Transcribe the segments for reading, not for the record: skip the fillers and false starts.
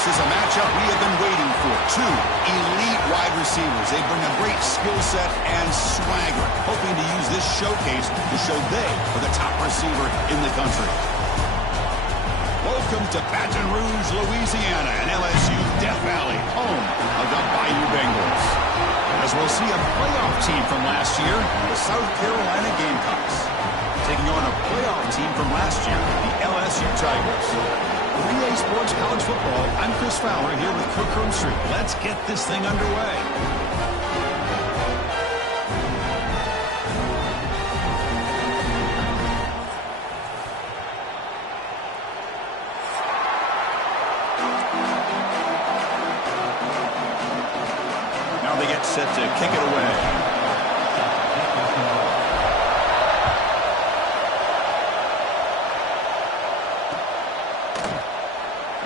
This is a matchup we have been waiting for. Two elite wide receivers. They bring a great skill set and swagger, hoping to use this showcase to show they are the top receiver in the country. Welcome to Baton Rouge, Louisiana, and LSU Death Valley, home of the Bayou Bengals. As we'll see a playoff team from last year, the South Carolina Gamecocks, taking on a playoff team from last year, the LSU Tigers. With EA Sports College Football, I'm Chris Fowler here with Kirk Herbstreit. Let's get this thing underway. Now they get set to kick it away.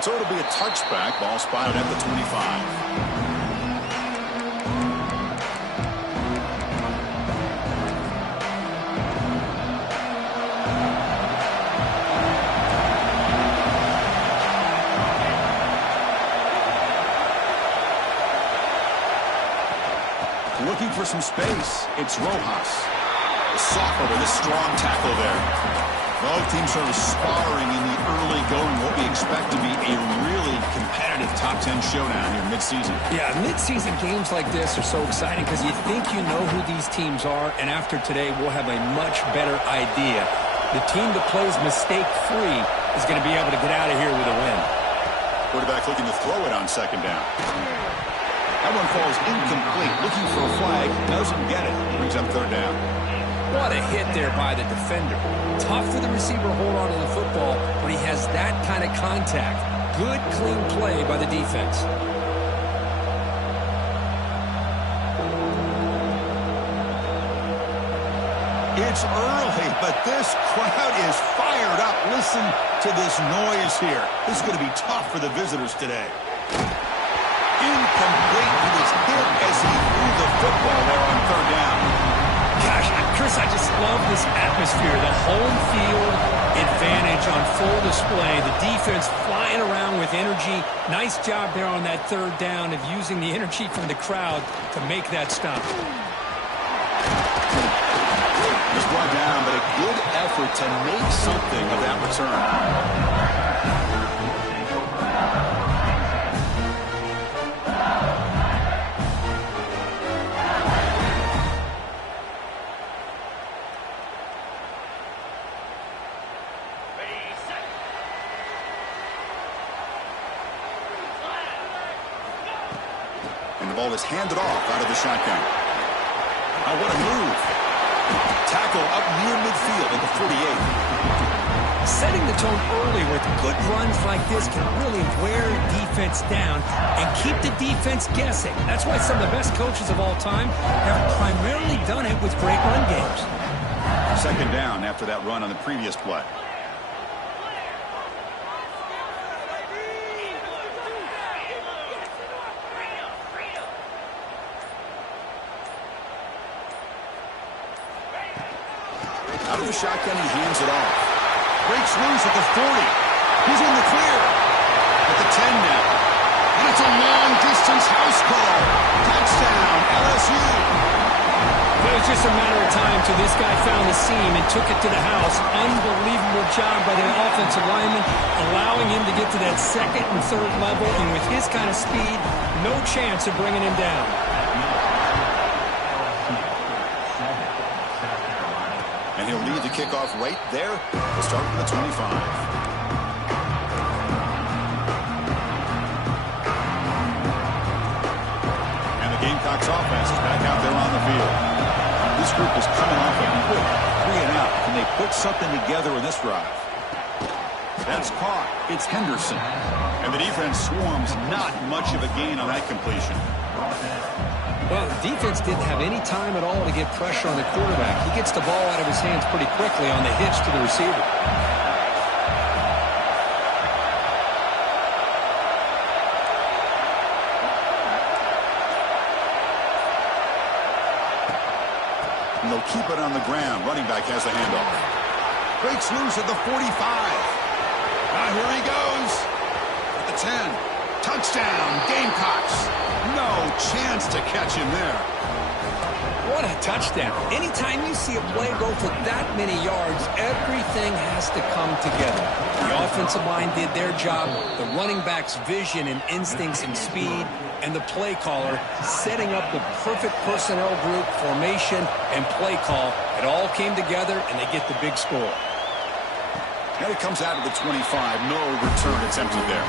So it'll be a touchback, ball spotted at the 25. Looking for some space, it's Rojas. The sophomore with a strong tackle there. Both teams sort of sparring in the early going, what we expect to be a really competitive top 10 showdown here mid-season. Yeah, mid-season games like this are so exciting because you think you know who these teams are, and after today we'll have a much better idea. The team that plays mistake-free is going to be able to get out of here with a win. Quarterback looking to throw it on second down. That one falls incomplete. Looking for a flag, doesn't get it. Brings up third down. What a hit there by the defender. Tough for the receiver to hold on to the football when he has that kind of contact. Good, clean play by the defense. It's early, but this crowd is fired up. Listen to this noise here. This is going to be tough for the visitors today. Incomplete. He was hit as he threw the football there on third down. Gosh, Chris, I just love this atmosphere. The home field advantage on full display. The defense flying around with energy. Nice job there on that third down of using the energy from the crowd to make that stop. Just brought down, but a good effort to make something of that return. The ball is handed off out of the shotgun. Now what a move. Tackle up near midfield at the 48. Setting the tone early with good runs like this can really wear defense down and keep the defense guessing. That's why some of the best coaches of all time have primarily done it with great run games. Second down after that run on the previous play. Out of the shotgun, he hands it off. Breaks loose at the 40. He's in the clear. At the 10 now. And it's a long-distance house call. Touchdown, LSU. It was just a matter of time till this guy found the seam and took it to the house. Unbelievable job by the offensive lineman, allowing him to get to that second and third level. And with his kind of speed, no chance of bringing him down. And he'll lead the kickoff right there. We'll start from the 25. And the Gamecocks offense is back out there on the field. This group is coming off a quick 3-and-out. Can they put something together in this drive? That's caught. It's Henderson. And the defense swarms. Not much of a gain on that completion. Well, the defense didn't have any time at all to get pressure on the quarterback. He gets the ball out of his hands pretty quickly on the hitch to the receiver. And they'll keep it on the ground. Running back has the handoff. Breaks loose at the 45. Now here he goes. At the 10. Touchdown, Gamecocks. No chance to catch him there. What a touchdown. Anytime you see a play go for that many yards, everything has to come together. The offensive line did their job, the running back's vision and instincts and speed, and the play caller setting up the perfect personnel group, formation, and play call. It all came together, and they get the big score. And it comes out of the 25. No return attempted there.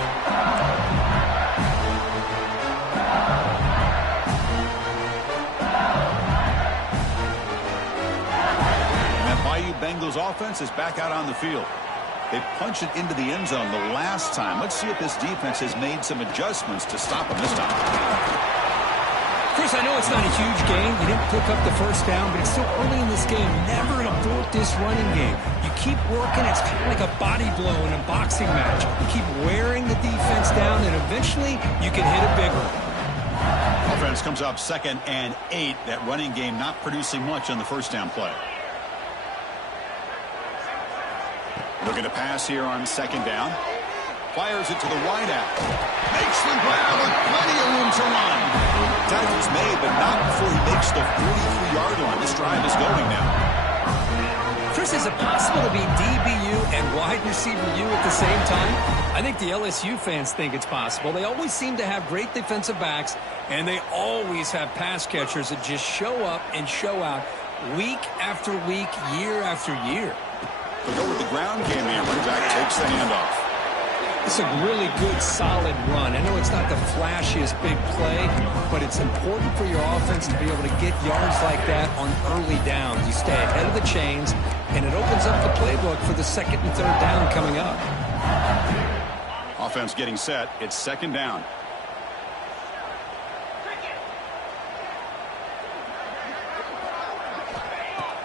Bengals offense is back out on the field. They punched it into the end zone the last time. Let's see if this defense has made some adjustments to stop them this time. Chris, I know it's not a huge game. You didn't pick up the first down, but it's still early in this game. Never abort this running game. You keep working. It's kind of like a body blow in a boxing match. You keep wearing the defense down, and eventually you can hit a big one. Offense comes up 2nd and 8. That running game not producing much on the first down play. Looking to pass here on 2nd down. Fires it to the wide out. Makes the grab with plenty of room to run. Tackle's made, but not before he makes the 43-yard line. This drive is going now. Chris, is it possible to be DBU and wide receiver U at the same time? I think the LSU fans think it's possible. They always seem to have great defensive backs, and they always have pass catchers that just show up and show out week after week, year after year. They go with the ground game here. Running back takes the handoff. It's a really good, solid run. I know it's not the flashiest big play, but it's important for your offense to be able to get yards like that on early downs. You stay ahead of the chains, and it opens up the playbook for the 2nd and 3rd down coming up. Offense getting set. It's 2nd down.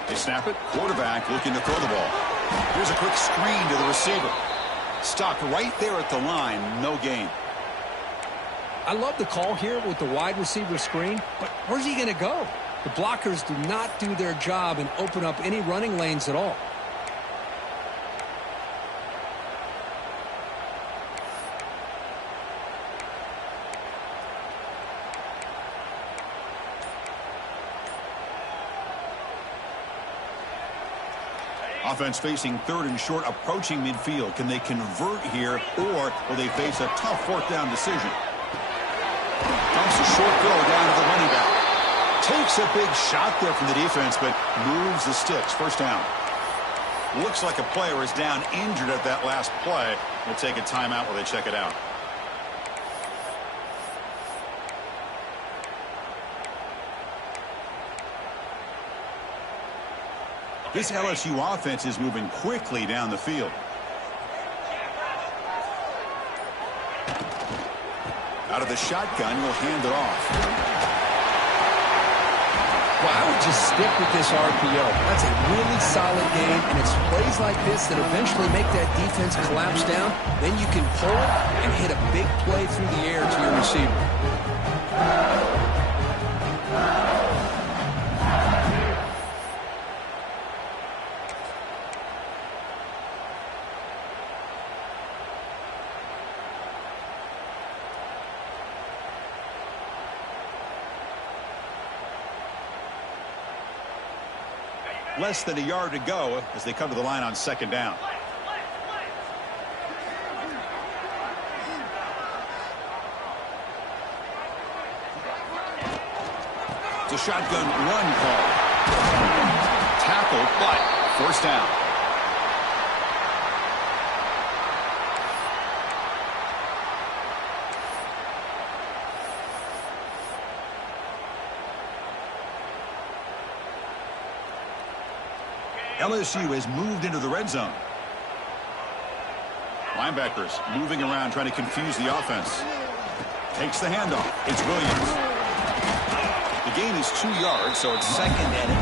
They snap it. Quarterback looking to throw the ball. Here's a quick screen to the receiver. Stopped right there at the line. No gain. I love the call here with the wide receiver screen, but where's he going to go? The blockers do not do their job and open up any running lanes at all. Offense facing 3rd and short, approaching midfield. Can they convert here, or will they face a tough 4th down decision? Dumps a short throw down to the running back. Takes a big shot there from the defense, but moves the sticks. 1st down. Looks like a player is down injured at that last play. We'll take a timeout while they check it out. This LSU offense is moving quickly down the field. Out of the shotgun, he'll hand it off. Well, I would just stick with this RPO. That's a really solid game, and it's plays like this that eventually make that defense collapse down. Then you can pull it and hit a big play through the air to your receiver. Less than a yard to go as they come to the line on 2nd down. It's a shotgun run call. Tackle, but 1st down. LSU has moved into the red zone. Linebackers moving around, trying to confuse the offense. Takes the handoff. It's Williams. The gain is 2 yards, so it's 2nd and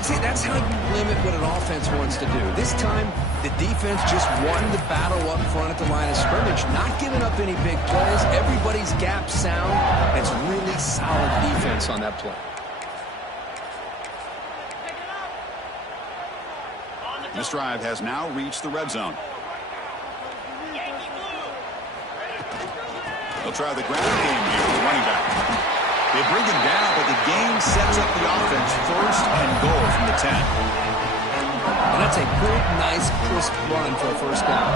8. See, that's how you limit what an offense wants to do. This time, the defense just won the battle up front at the line of scrimmage, not giving up any big plays. Everybody's gap sound. It's really solid defense on that play. This drive has now reached the red zone. They'll try the ground game here with the running back. They bring him down, but the game sets up the offense. First and goal from the 10. And that's a good, nice, crisp run for a first down.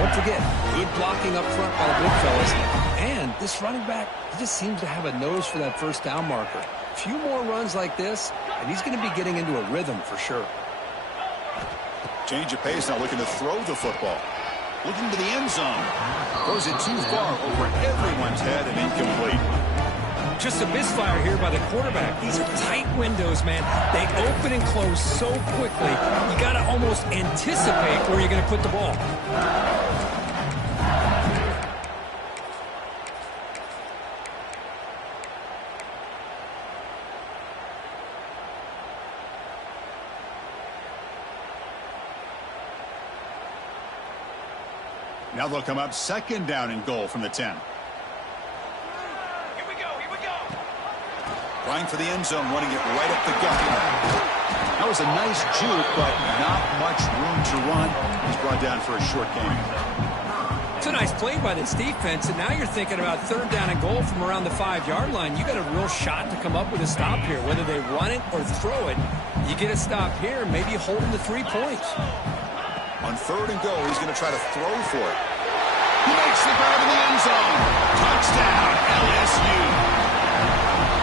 Don't forget, good blocking up front by the big fellas. And this running back, he just seems to have a nose for that first down marker. A few more runs like this, and he's going to be getting into a rhythm for sure. Change of pace now, looking to throw the football. Looking to the end zone. Throws it too far over everyone's head and incomplete. Just a misfire here by the quarterback. These are tight windows, man. They open and close so quickly. You got to almost anticipate where you're going to put the ball. Now they'll come up second down and goal from the 10. Here we go. Trying for the end zone, running it right up the gut. That was a nice juke, but not much room to run. He's brought down for a short gain. It's a nice play by this defense, and now you're thinking about third down and goal from around the 5-yard line. You got a real shot to come up with a stop here. Whether they run it or throw it, you get a stop here, maybe holding the 3 points. On third and goal, he's going to try to throw for it. He makes the grab in the end zone. Touchdown, LSU.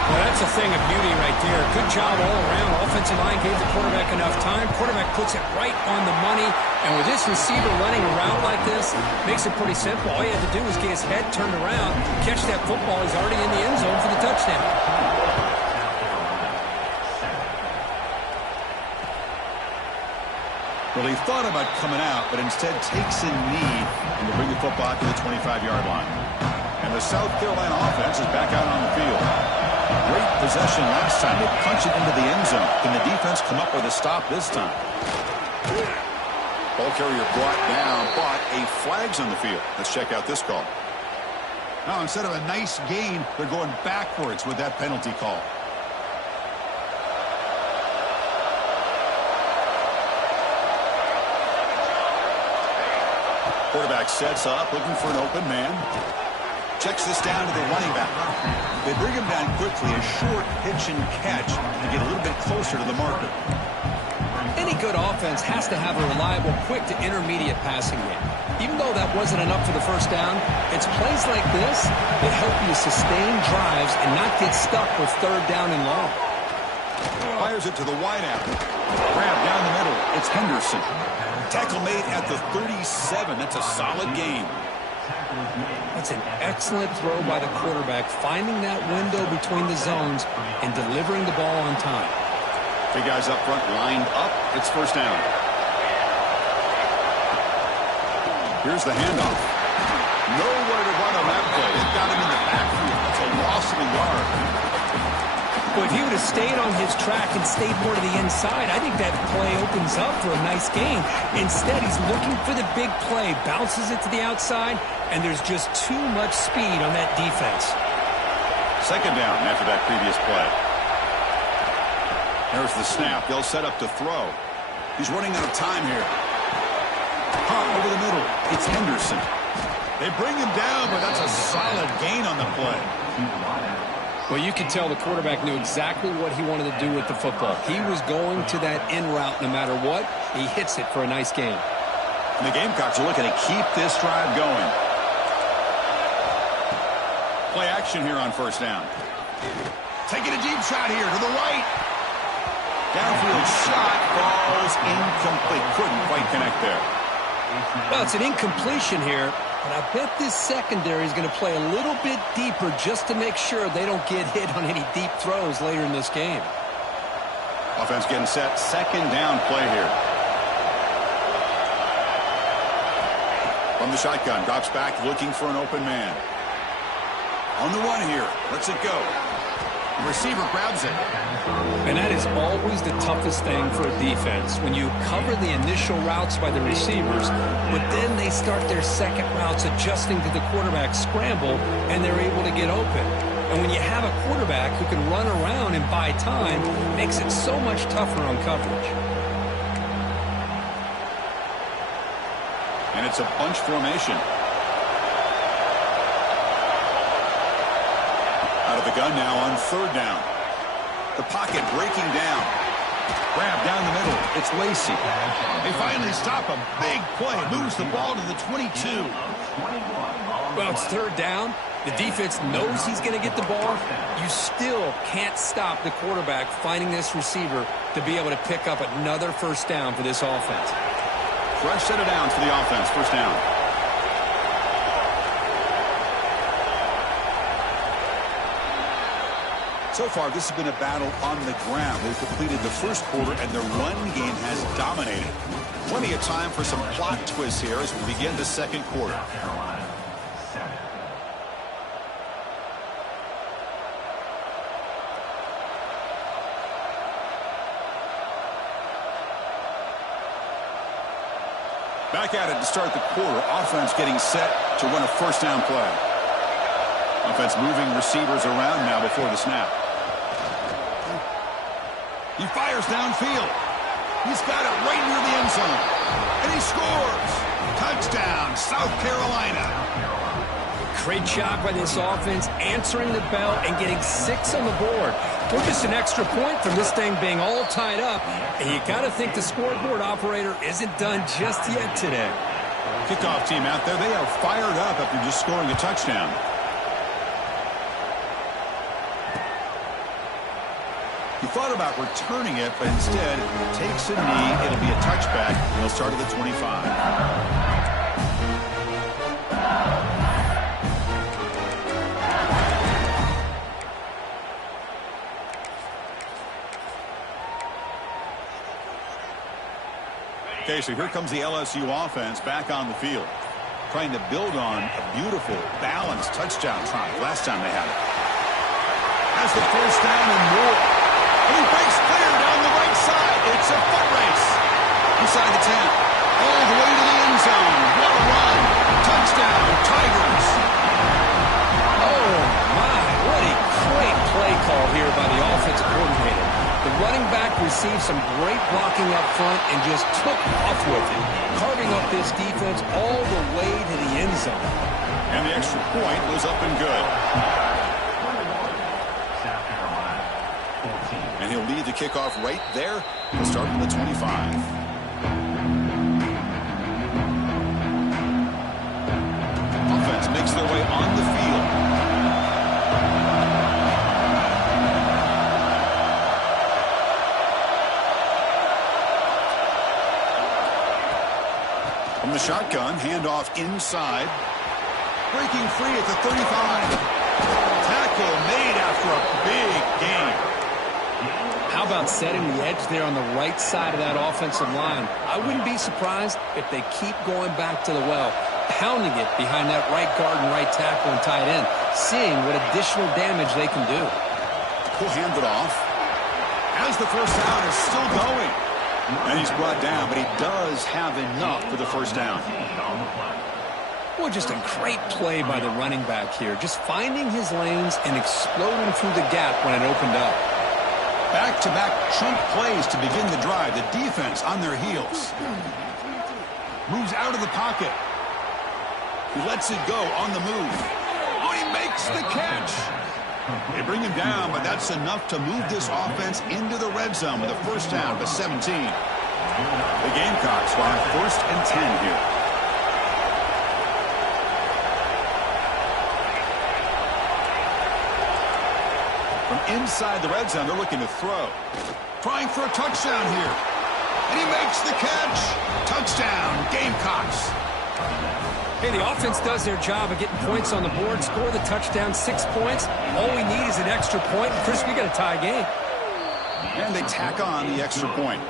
Well, that's a thing of beauty right there. Good job all around. Offensive line gave the quarterback enough time. Quarterback puts it right on the money. And with this receiver running around like this, makes it pretty simple. All you had to do was get his head turned around, catch that football. He's already in the end zone for the touchdown. Well, he thought about coming out, but instead takes a knee and will bring the football to the 25-yard line. And the South Carolina offense is back out on the field. Great possession last time. They punch it into the end zone. Can the defense come up with a stop this time? Ball carrier brought down, but a flag's on the field. Let's check out this call. Now, instead of a nice gain, they're going backwards with that penalty call. Quarterback sets up, looking for an open man. Checks this down to the running back. They bring him down quickly, a short pitch and catch to get a little bit closer to the marker. Any good offense has to have a reliable, quick to intermediate passing game. Even though that wasn't enough for the first down, it's plays like this that help you sustain drives and not get stuck with third down and long. Fires it to the wideout. Grab down the middle. It's Henderson. Tackle made at the 37. That's a solid gain. That's an excellent throw by the quarterback, finding that window between the zones and delivering the ball on time. Big guys up front lined up. It's first down. Here's the handoff. Nowhere to run on that play. It got him in the backfield. That's a loss of a yard. But if he would have stayed on his track and stayed more to the inside, I think that play opens up for a nice gain. Instead, he's looking for the big play, bounces it to the outside, and there's just too much speed on that defense. Second down after that previous play. There's the snap. They'll set up to throw. He's running out of time here. Hot over the middle. It's Henderson. They bring him down, but that's a solid gain on the play. Well, you could tell the quarterback knew exactly what he wanted to do with the football. He was going to that in route no matter what. He hits it for a nice gain. And the Gamecocks are looking to keep this drive going. Play action here on first down. Taking a deep shot here to the right. Downfield shot falls incomplete. Couldn't quite connect there. Well, it's an incompletion here, but I bet this secondary is going to play a little bit deeper just to make sure they don't get hit on any deep throws later in this game. Offense getting set. Second down play here. From the shotgun, drops back looking for an open man. On the run here. Lets it go. The receiver grabs it. And that is always the toughest thing for a defense, when you cover the initial routes by the receivers, but then they start their second routes adjusting to the quarterback scramble, and they're able to get open. And when you have a quarterback who can run around and buy time, it makes it so much tougher on coverage. And it's a bunch formation. with the gun now on third down. The pocket breaking down. Grab down the middle. It's Lacy. They finally stop a big play. Moves the ball to the 22. Well, it's third down. The defense knows he's going to get the ball. You still can't stop the quarterback finding this receiver to be able to pick up another first down for this offense. Fresh set of downs for the offense. First down. So far, this has been a battle on the ground. They've completed the first quarter, and their run game has dominated. Plenty of time for some plot twists here as we begin the second quarter. Back at it to start the quarter. Offense getting set to run a first down play. Offense moving receivers around now before the snap. He fires downfield. He's got it right near the end zone. And he scores. Touchdown, South Carolina. Great job by this offense, answering the bell and getting 6 on the board. We're just an extra point from this thing being all tied up. And you got to think the scoreboard operator isn't done just yet today. Kickoff team out there. They are fired up after just scoring a touchdown. He thought about returning it, but instead takes a knee. It'll be a touchback. He'll start at the 25. Okay, so here comes the LSU offense back on the field, trying to build on a beautiful, balanced touchdown drive last time they had it. Has the first down and more. He breaks clear down the right side. It's a foot race. Inside the 10. All the way to the end zone. What a run. Touchdown, Tigers. Oh, my. What a great play call here by the offensive coordinator. The running back received some great blocking up front and just took off with it, carving up this defense all the way to the end zone. And the extra point was up and good. And he'll lead the kickoff right there. He'll start from the 25. Offense makes their way on the field. From the shotgun, handoff inside. Breaking free at the 35. Tackle made after a big game. How about setting the edge there on the right side of that offensive line? I wouldn't be surprised if they keep going back to the well, pounding it behind that right guard and right tackle and tight end, seeing what additional damage they can do. He'll hand it off. As the first down is still going. And he's brought down, but he does have enough for the first down. Well, just a great play by the running back here, just finding his lanes and exploding through the gap when it opened up. Back-to-back chunk plays to begin the drive. The defense on their heels. Moves out of the pocket. He lets it go on the move. Oh, he makes the catch. They bring him down, but that's enough to move this offense into the red zone with a first down to 17. The Gamecocks will have first and 10 here. Inside the red zone, they're looking to throw. Trying for a touchdown here. And he makes the catch. Touchdown, Gamecocks. Hey, the offense does their job of getting points on the board, score the touchdown, 6 points. All we need is an extra point. Chris, we got a tie game. And they tack on the extra point.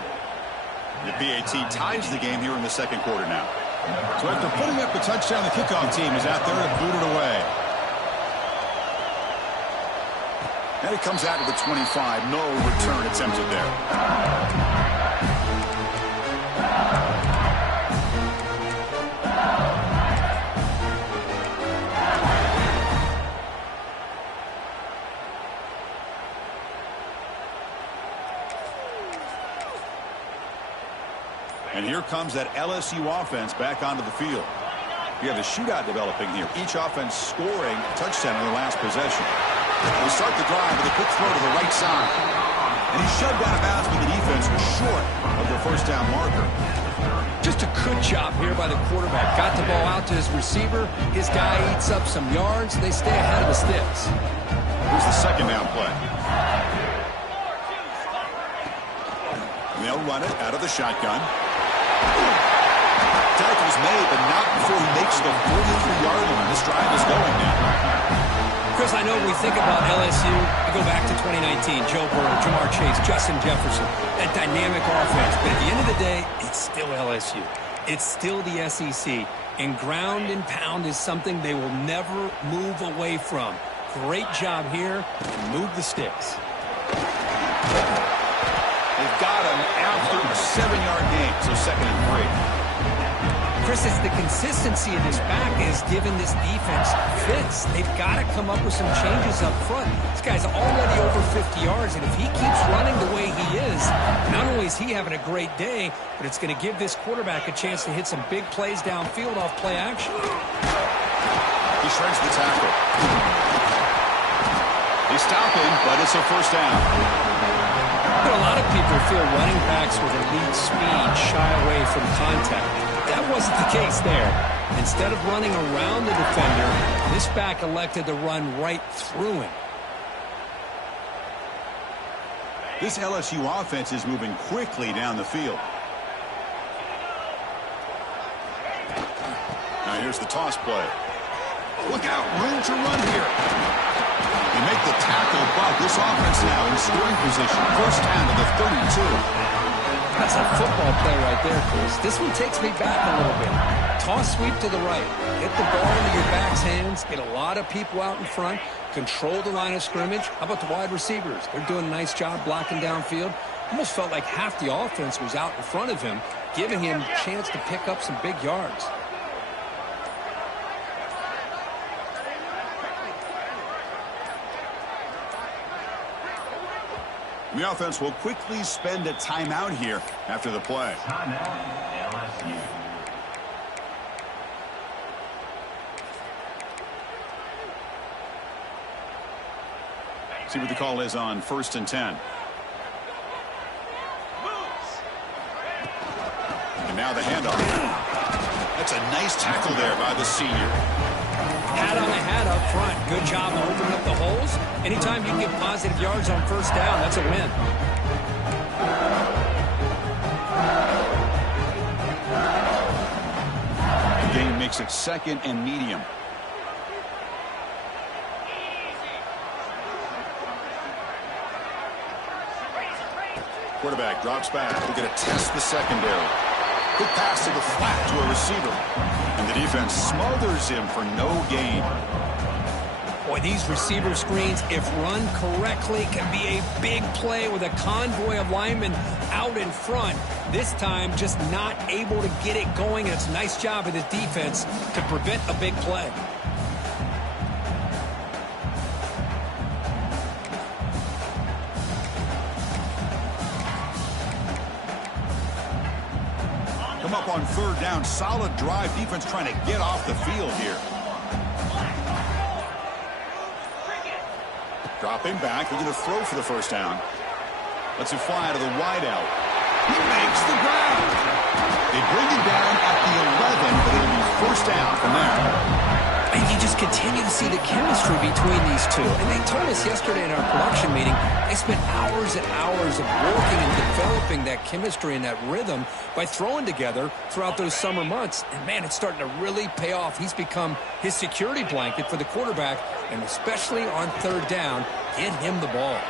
The PAT ties the game here in the second quarter now. So after putting up the touchdown, the kickoff team is out there to boot it away. And it comes out to the 25. No return attempted there. And here comes that LSU offense back onto the field. You have a shootout developing here. Each offense scoring a touchdown in the last possession. They start the drive with a quick throw to the right side. And he shoved out of bounds, but the defense was short of the first down marker. Just a good job here by the quarterback. Got the ball out to his receiver. His guy eats up some yards. They stay ahead of the sticks. Here's the second down play. They'll run it out of the shotgun. Tackle's made, but not before he makes the 43-yard line. This drive is going now. Chris, I know we think about LSU. We go back to 2019. Joe Burrow, Jamar Chase, Justin Jefferson. That dynamic offense. But at the end of the day, it's still LSU. It's still the SEC. And ground and pound is something they will never move away from. Great job here. Move the sticks. They've got him after a 7-yard gain, so 2nd and 3. Chris, it's the consistency of this back is giving this defense fits. They've got to come up with some changes up front. This guy's already over 50 yards, and if he keeps running the way he is, not only is he having a great day, but it's going to give this quarterback a chance to hit some big plays downfield off play action. He shreds the tackle. They stop him, but it's a first down. A lot of people feel running backs with elite speed shy away from contact. That wasn't the case there. Instead of running around the defender, this back elected to run right through him. This LSU offense is moving quickly down the field. Now here's the toss play. Look out, room to run here. They make the tackle, but this offense now in scoring position. First down to the 32. That's a football play right there, Chris. This one takes me back a little bit. Toss sweep to the right. Get the ball into your back's hands. Get a lot of people out in front. Control the line of scrimmage. How about the wide receivers? They're doing a nice job blocking downfield. Almost felt like half the offense was out in front of him, giving him a chance to pick up some big yards. The offense will quickly spend a timeout here after the play. See what the call is on 1st and 10. And now the handoff. That's a nice tackle there by the senior. Hat on the hat up front. Good job opening up the holes. Anytime you can get positive yards on first down, that's a win. The game makes it 2nd and medium. Quarterback drops back. We're going to test the secondary. Good pass to the flat to a receiver. And the defense smothers him for no gain. Boy, these receiver screens, if run correctly, can be a big play with a convoy of linemen out in front. This time, just not able to get it going. And it's a nice job of the defense to prevent a big play. Come up on 3rd down. Solid drive. Defense trying to get off the field here. Dropping back. They're going to throw for the first down. Lets it fly to the wideout. He makes the ground. They bring it down at the 11, but it'll be first down from there. And you just continue to see the chemistry between these two. And they told us yesterday in our production meeting, they spent hours and hours of working and developing that chemistry and that rhythm by throwing together throughout those summer months. And, man, it's starting to really pay off. He's become his security blanket for the quarterback, and especially on 3rd down, get him the ball.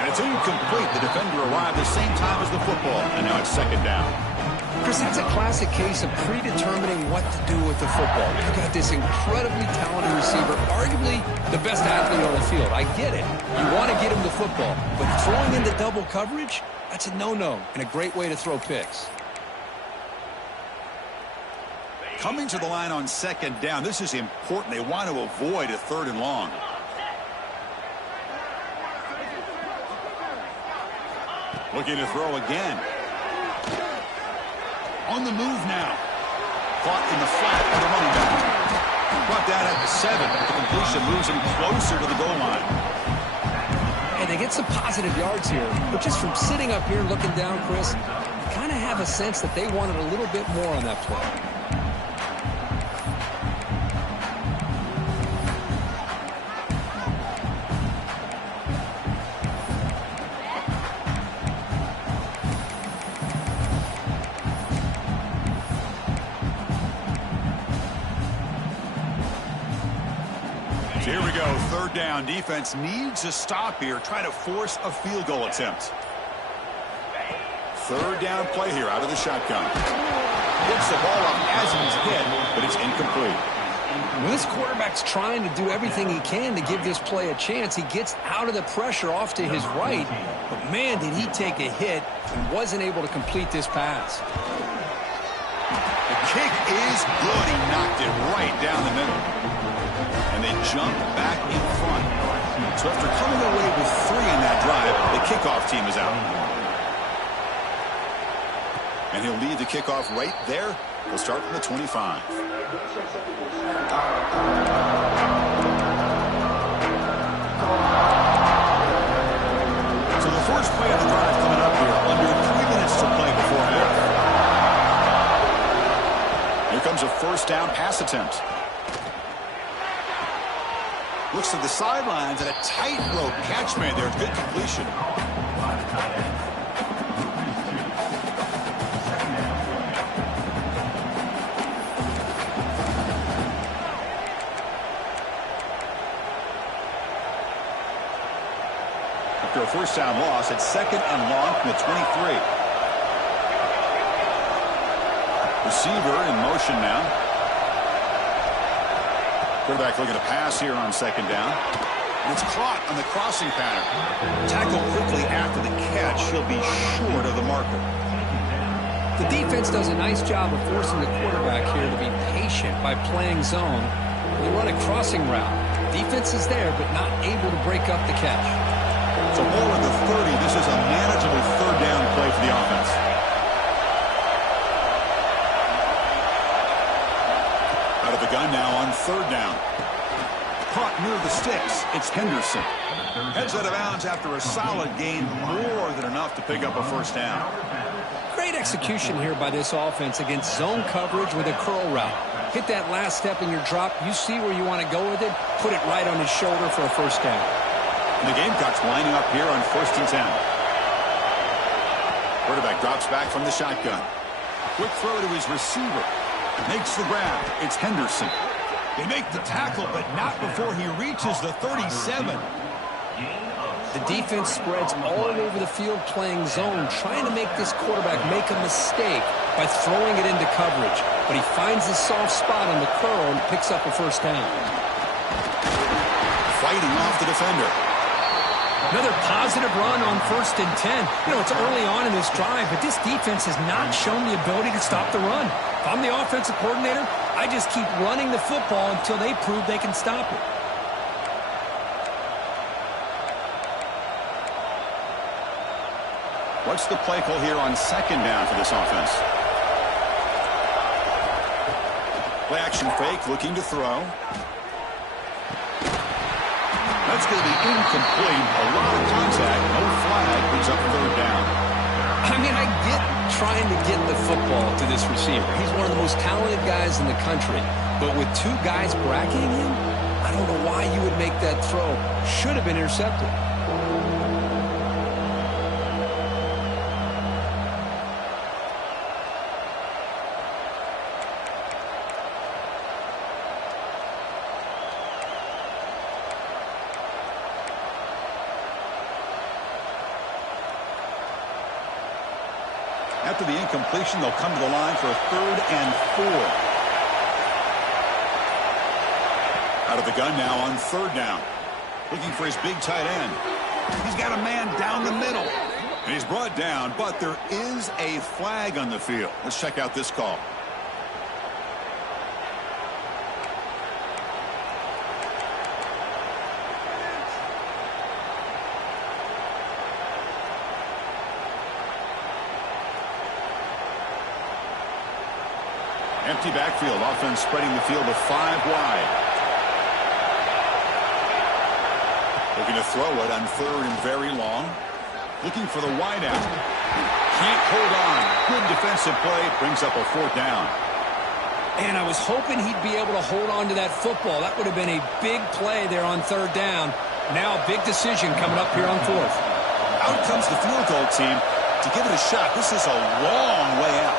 And it's incomplete. The defender arrived at the same time as the football, and now it's 2nd down. Chris, that's a classic case of predetermining what to do with the football. You got this incredibly talented receiver, arguably the best athlete on the field. I get it. You want to get him the football. But throwing into double coverage, that's a no-no and a great way to throw picks. Coming to the line on 2nd down, this is important. They want to avoid a 3rd and long. Looking to throw again. On the move now. Caught in the flat by the running back. Brought down at the 7. The completion moves him closer to the goal line. And they get some positive yards here. But just from sitting up here looking down, Chris, you kind of have a sense that they wanted a little bit more on that play. Here we go, third down. Defense needs a stop here, try to force a field goal attempt. Third down play here out of the shotgun. Gets the ball up as he's hit, but it's incomplete. Well, this quarterback's trying to do everything he can to give this play a chance. He gets out of the pressure off to his right, but man, did he take a hit and wasn't able to complete this pass. The kick is good. He knocked it right down the middle. And they jump back in front. So after coming away with 3 in that drive, the kickoff team is out. And he'll lead the kickoff right there. He'll start from the 25. So the first play of the drive coming up here. Under 3 minutes to play before half. Here comes a first down pass attempt. Looks to the sidelines and a tightrope catch made there. Good completion. After a first down loss, it's second and long from the 23. Receiver in motion now. Quarterback looking to pass here on second down. And it's caught on the crossing pattern. Tackled quickly after the catch. He'll be short of the marker. The defense does a nice job of forcing the quarterback here to be patient by playing zone. They run a crossing route. Defense is there, but not able to break up the catch. So ball at the 30. This is a manageable third down play for the offense. Out of the gun now on third down. Caught near the sticks. It's Henderson. Heads out of bounds after a solid gain, more than enough to pick up a first down. Great execution here by this offense against zone coverage with a curl route. Hit that last step in your drop. You see where you want to go with it. Put it right on his shoulder for a first down. And the Gamecocks lining up here on first and 10. Quarterback drops back from the shotgun. Quick throw to his receiver. Makes the grab. It's Henderson. They make the tackle, but not before he reaches the 37. The defense spreads all over the field playing zone, trying to make this quarterback make a mistake by throwing it into coverage. But he finds the soft spot on the curl and picks up a first down. Fighting off the defender. Another positive run on first and 10. You know, it's early on in this drive, but this defense has not shown the ability to stop the run. If I'm the offensive coordinator, I just keep running the football until they prove they can stop it. What's the play call here on second down for this offense? Play action fake, looking to throw. That's going to be incomplete. A lot of contact, no flag, brings up third down. I mean, I get trying to get the football to this receiver. He's one of the most talented guys in the country. But with 2 guys bracketing him, I don't know why you would make that throw. Should have been intercepted. After the incompletion, they'll come to the line for a 3rd and 4. Out of the gun now on third down. Looking for his big tight end. He's got a man down the middle. And he's brought down, but there is a flag on the field. Let's check out this call. Empty backfield. Offense spreading the field with 5 wide. Looking to throw it on 3rd and very long. Looking for the wide out. Can't hold on. Good defensive play. Brings up a 4th down. And I was hoping he'd be able to hold on to that football. That would have been a big play there on 3rd down. Now a big decision coming up here on 4th. Out comes the field goal team to give it a shot. This is a long way out.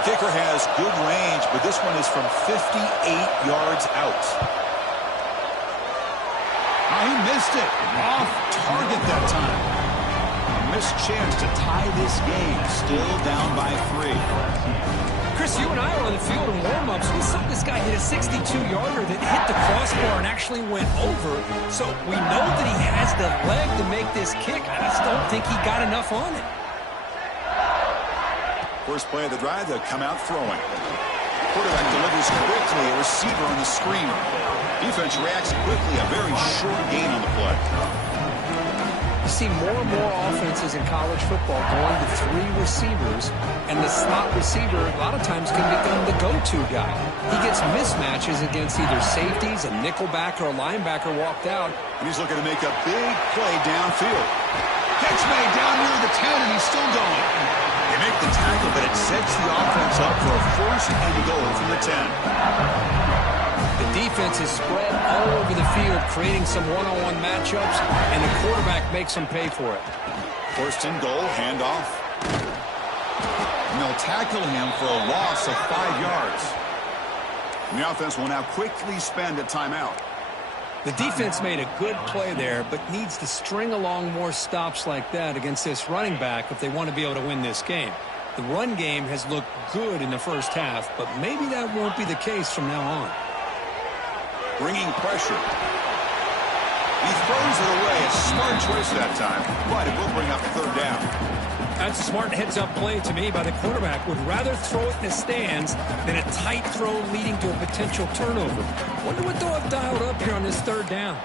The kicker has good range, but this one is from 58 yards out. Oh, he missed it. Off target that time. A missed chance to tie this game. Still down by 3. Chris, you and I were on the field in warm-ups. We saw this guy hit a 62-yarder that hit the crossbar and actually went over. So we know that he has the leg to make this kick. I just don't think he got enough on it. First play of the drive, they'll come out throwing. Quarterback delivers quickly, a receiver on the screen. Defense reacts quickly, a very short gain on the play. You see more and more offenses in college football going to 3 receivers, and the slot receiver a lot of times can become the go-to guy. He gets mismatches against either safeties, a nickelbacker, or a linebacker walked out. And he's looking to make a big play downfield. Catch made down near the 10, and he's still going. They make the tackle, but it sets the offense up for a 1st and goal from the 10. The defense is spread all over the field, creating some one-on-one matchups, and the quarterback makes them pay for it. 1st and goal, handoff. And they'll tackle him for a loss of 5 yards. And the offense will now quickly spend a timeout. The defense made a good play there, but needs to string along more stops like that against this running back if they want to be able to win this game. The run game has looked good in the first half, but maybe that won't be the case from now on. Bringing pressure. He throws it away. A smart choice that time, but it will bring up 3rd down. That's a smart heads-up play to me by the quarterback. Would rather throw it in the stands than a tight throw leading to a potential turnover. Wonder what they'll have dialed up here on this 3rd down.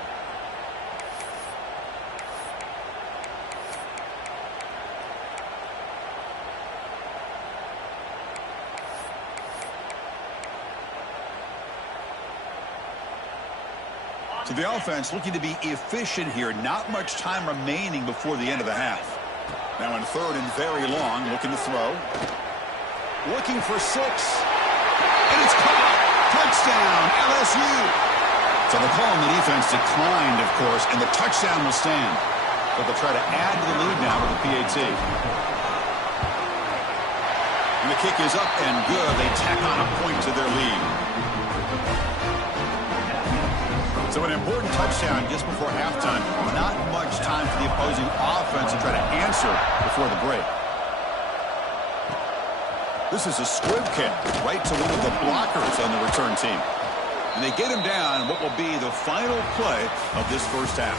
So the offense looking to be efficient here. Not much time remaining before the end of the half. Now in 3rd and very long, looking to throw. Looking for 6. And it's caught. Touchdown, LSU. So the call on the defense declined, of course, and the touchdown will stand. But they'll try to add to the lead now with the PAT. And the kick is up and good. They tack on a point to their lead. So an important touchdown just before halftime. Not much time for the opposing offense to try to answer before the break. This is a squib kick right to one of the blockers on the return team. And they get him down what will be the final play of this first half.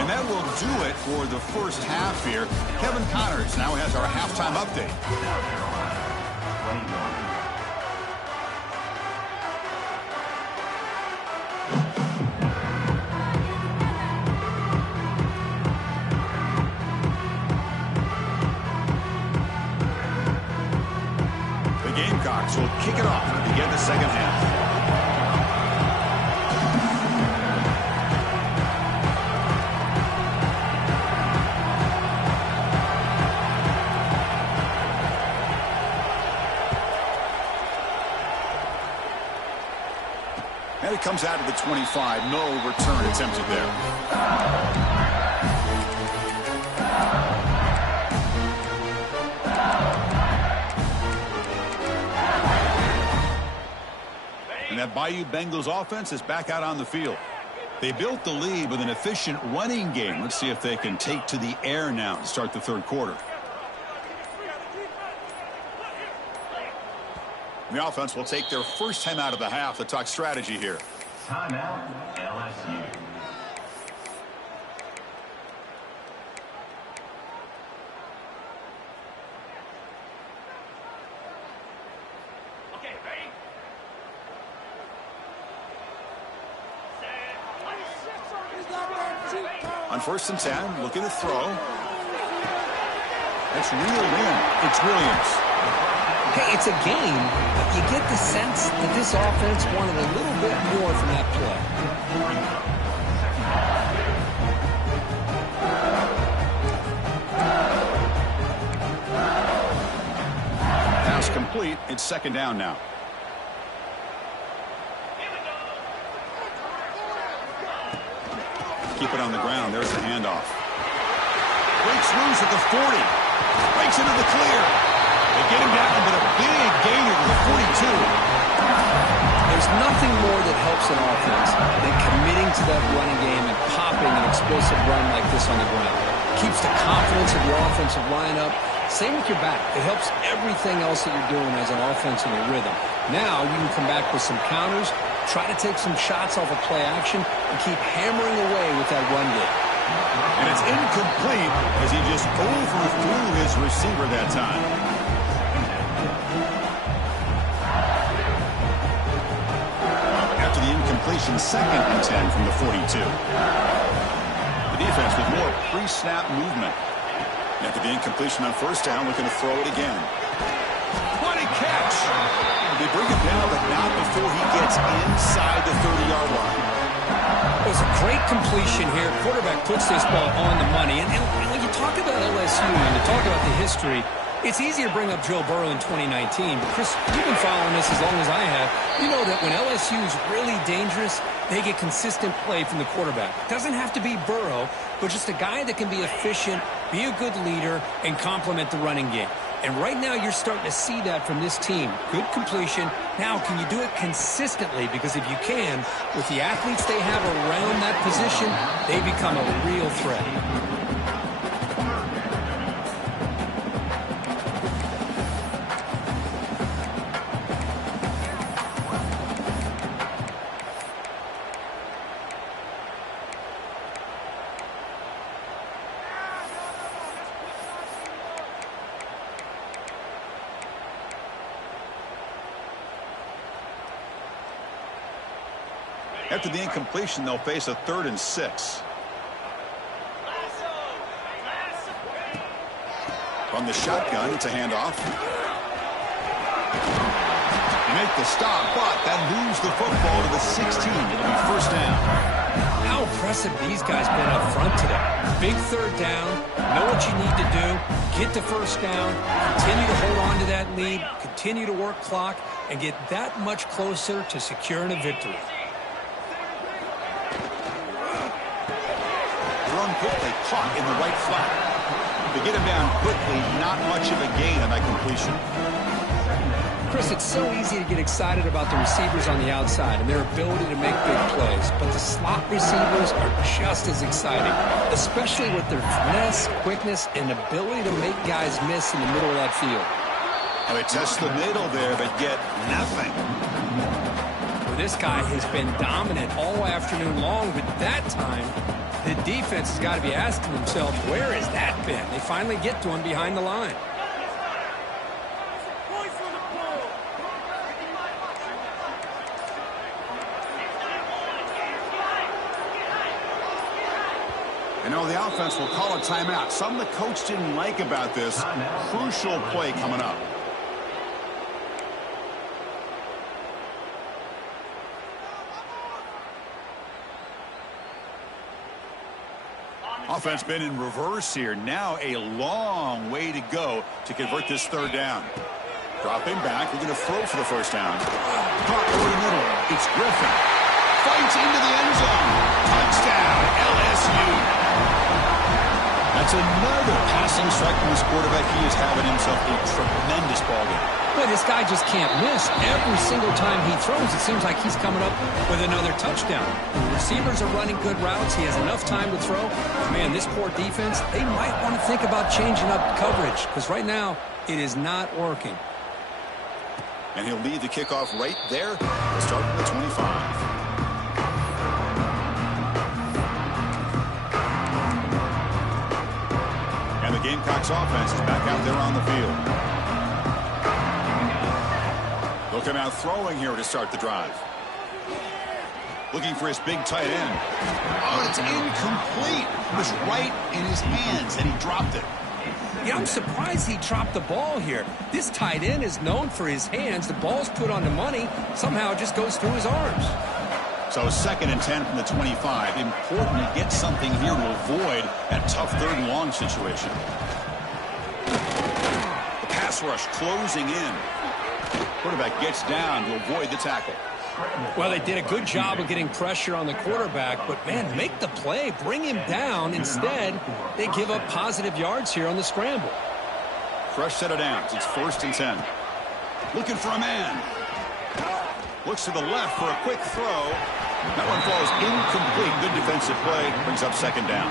And that will do it for the first half here. Kevin Connors now has our halftime update. Gamecocks will kick it off to begin the second half. And it comes out of the 25. No return attempted there. And that Bayou Bengals offense is back out on the field. They built the lead with an efficient running game. Let's see if they can take to the air now to start the 3rd quarter. The offense will take their first time out of the half to talk strategy here. Timeout, LSU. On 1st and 10, looking to throw. That's reeled in. It's Williams. Hey, it's a game, but you get the sense that this offense wanted a little bit more from that play. Pass complete. It's second down now. Keep it on the ground. There's the handoff. Breaks loose at the 40. Breaks into the clear. They get him down, but a big gainer to the 42. There's nothing more that helps an offense than committing to that running game and popping an explosive run like this on the ground. Keeps the confidence of your offensive lineup. Same with your back. It helps everything else that you're doing as an offense in your rhythm. Now you can come back with some counters, try to take some shots off of play action, and keep hammering away with that run game. And it's incomplete as he just overthrew his receiver that time. After the incompletion, 2nd and 10 from the 42. The defense with more pre-snap movement. After the incompletion on first down, looking to throw it again. What a catch! They bring it down, but not before he gets inside the 30-yard line. It was a great completion here. Quarterback puts this ball on the money. And when you talk about LSU and you talk about the history, it's easy to bring up Joe Burrow in 2019. But, Chris, you've been following this as long as I have. You know that when LSU is really dangerous, they get consistent play from the quarterback. Doesn't have to be Burrow, but just a guy that can be efficient, be a good leader, and complement the running game. And right now you're starting to see that from this team. Good completion. Now, can you do it consistently? Because if you can, with the athletes they have around that position, they become a real threat. After the incompletion, they'll face a 3rd and 6. From the shotgun, it's a handoff. They make the stop, but that moves the football to the 16. It'll be first down. How impressive these guys been up front today. Big 3rd down. Know what you need to do. Get the first down. Continue to hold on to that lead. Continue to work clock and get that much closer to securing a victory. Run quickly, caught in the right flat. To get him down quickly, not much of a gain on that completion. Chris, it's so easy to get excited about the receivers on the outside and their ability to make big plays, but the slot receivers are just as exciting, especially with their finesse, quickness, and ability to make guys miss in the middle of that field. Well, they test the middle there, but get nothing. Well, this guy has been dominant all afternoon long, but that time, the defense has got to be asking themselves, where has that been? They finally get to him behind the line. You know, the offense will call a timeout. Something the coach didn't like about this. Crucial play coming up. Offense been in reverse here. Now a long way to go to convert this 3rd down. Dropping back. We're going to throw for the first down. Caught over the middle. It's Griffin. Fights into the end zone. Touchdown, LSU. That's another passing strike from this quarterback. He is having himself a tremendous ball game. But this guy just can't miss. Every single time he throws, it seems like he's coming up with another touchdown. The receivers are running good routes. He has enough time to throw. Man, this poor defense, they might want to think about changing up coverage because right now it is not working. And he'll lead the kickoff right there. We'll start from the 25. And the Gamecocks offense is back out there on the field. They'll come out throwing here to start the drive. Looking for his big tight end. Oh, it's incomplete. It was right in his hands, and he dropped it. Yeah, I'm surprised he dropped the ball here. This tight end is known for his hands. The ball's put on the money. Somehow it just goes through his arms. So 2nd and 10 from the 25. Important to get something here to avoid that tough 3rd and long situation. The pass rush closing in. Quarterback gets down to avoid the tackle. Well, they did a good job of getting pressure on the quarterback, but, man, make the play. Bring him down. Instead, they give up positive yards here on the scramble. Fresh set of downs. It's 1st and 10. Looking for a man. Looks to the left for a quick throw. That one falls incomplete. Good defensive play. Brings up 2nd down.